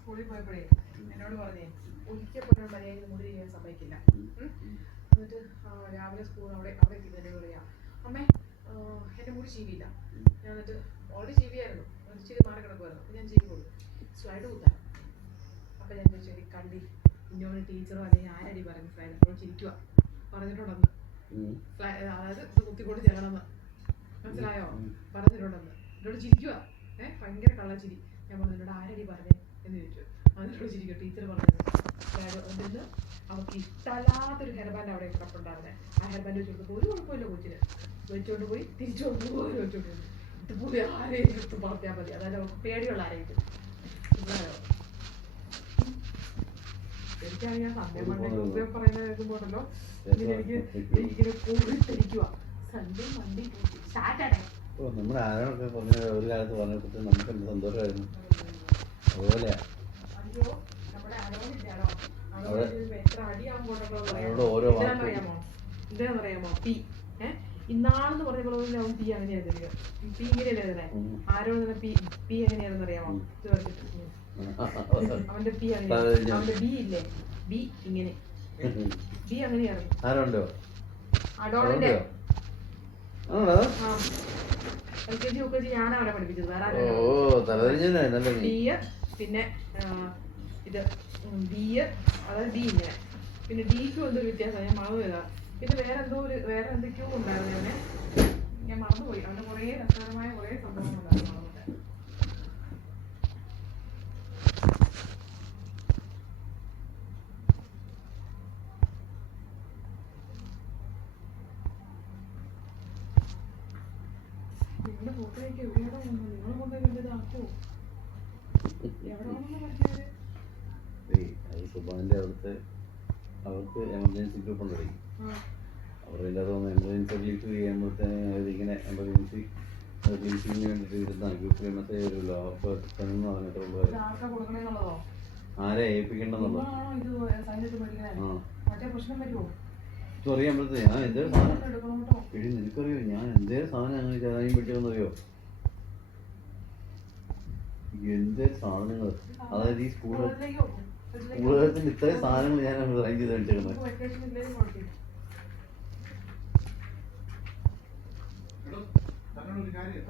സ്കൂളിൽ പോയപ്പോഴേ എന്നോട് പറഞ്ഞേ ഒരിക്കൽ പോലും മര്യാദയിൽ മുടി ചെയ്യാൻ സമ്മതിക്കില്ല. എന്നിട്ട് രാവിലെ സ്കൂൾ അവിടെ എത്തിയതിൻ്റെ പറയാ അമ്മേ എൻ്റെ മുടി ചീവിയില്ല. ഞാൻ എന്നിട്ട് ഓൾറെഡി ചീവിയായിരുന്നു, ഇച്ചിരി മാറി കിടക്കുമായിരുന്നു. അപ്പം ഞാൻ ചീവി കൊടുക്കും സ്ലൈഡ് കുത്താൻ. അപ്പം ഞാൻ ചോദിച്ചു കണ്ടി ഇന്നോട് ടീച്ചറോ അല്ലെങ്കിൽ ആരടി പറഞ്ഞു സ്ലൈഡ് അപ്പോൾ ചിരിക്കുക പറഞ്ഞിട്ടുണ്ടെന്ന്. അതായത് ഇത് കുത്തിക്കൊണ്ട് ചെല്ലണമെന്ന് മനസ്സിലായോ പറഞ്ഞിട്ടുണ്ടെന്ന്. എന്നോട് ചിരിക്കുക ഭയങ്കര കള്ളച്ചിരി. ഞാൻ പറഞ്ഞു എന്നോട് ആരടി പറഞ്ഞേ എന്ന് ചോദിച്ചു. അതിനോട് ചിരിക്കുക ടീച്ചർ പറഞ്ഞത് എന്നിട്ട് അവർക്ക് ഇഷ്ടമല്ലാത്തൊരു ഹെയർ ബാൻഡ് അവിടെ കിടപ്പുണ്ടായിരുന്നേ. ആ ഹെയർ ബാൻഡ് വെച്ചോണ്ട് ഒരു കുഴപ്പമില്ല കൊച്ചിന് വെച്ചോണ്ട് പോയി തിരിച്ചു കൊണ്ടുപോയി വെച്ചോണ്ട് പോയി. ഇത് പുള്ളി ആരെയും എടുത്ത് പറഞ്ഞാൽ മതി. അതായത് അവർക്ക് പേടിയുള്ള ആരെയും മനസ്സിലായോ. എനിക്കാണ് ഞാൻ സൺഡേ മൺഡേ ട്യൂസ്ഡേ പറയുന്നത് കേൾക്കുമ്പോണ്ടല്ലോ എനിക്ക് ഇങ്ങനെ കൂടിത്തിരിക്കുക. സൺഡേ മൺഡേ സാറ്റർഡേ നമ്മുടെ ആരോടൊക്കെ പറഞ്ഞ ഒരു കാലത്ത് പറഞ്ഞിട്ട് നമുക്ക് എന്ത് സന്തോഷമായിരുന്നു. അതുപോലെയാ എന്താണെന്നറിയാമോ പി ഇന്നാളെന്ന് പറഞ്ഞപ്പോൾ അവൻ പി അങ്ങനെയാ തരിക. പി ഇങ്ങനെയല്ലേ തന്നെ ആരോട് പി പി എങ്ങനെയാണെന്ന് അറിയാമോ ഇത് പറഞ്ഞിട്ട് അവന്റെ പി അങ്ങനെ അവന്റെ ബി ഇല്ലേ ബി ഇങ്ങനെ ബി അങ്ങനെയാണ്. ആരോണ്ടോ അഡോളിന്റെ LKG UKG ഞാനാ അവരെ പഠിപ്പിച്ചത്. വേറെ ബി പിന്നെ ഇത് ബി അതായത് ഡി ഇങ്ങനെ പിന്നെ ഡിക്കും എന്തൊരു വ്യത്യാസമാണ് ഞാൻ മറന്നു പോയതാ. പിന്നെ വേറെ എന്തൊക്കെയോ ഉണ്ടായിരുന്നു അവനെ ഞാൻ മറന്നുപോയി. അവന്റെ കുറേ രസകരമായ കുറേ സംഭവങ്ങളുണ്ടായിരുന്നു മറന്നിട്ട്. നിങ്ങളുടെ ഫോട്ടോയൊക്കെ എവിടെയാണോ വന്നത് നിങ്ങളെ കൊണ്ട് കണ്ടത് ആക്കോ എവിടെയാണെന്ന് പറഞ്ഞാല് സുബാന്റെ അവിടുത്തെ അവർക്ക് എമർജൻസി ഗ്രൂപ്പ് ഉണ്ട്. അവരെല്ലാവരും ഒന്ന് എമർജൻസി റിലീഫ് ചെയ്യുമ്പോഴത്തേന് ഇങ്ങനെ എമർജൻസി റിലീഫിന് വേണ്ടിയിട്ട് ഇരുന്ന ഗ്രൂപ്പിൽ മെസ്സേജ് വരുമല്ലോ. അപ്പോൾ പെണ്ണെന്ന് പറഞ്ഞിട്ടുള്ളത് ആരെ ഏൽപ്പിക്കണ്ടെന്നുള്ളത് അറിയാമ്പോഴത്തെ ഞാൻ എന്തേലും സാധനം എഴുതി നിനക്കറിയോ ഞാൻ എന്തേലും സാധനം ഞങ്ങൾ ചായം പിടിച്ചതെന്നറിയോ. എന്തേലും സാധനങ്ങൾ അതായത് ഈ സ്കൂളുകാരത്തിന് ഇത്രയും സാധനങ്ങൾ ഞാൻ അറേഞ്ച് ചെയ്ത് വെച്ചേക്കുന്നത്. ഒരു കാര്യം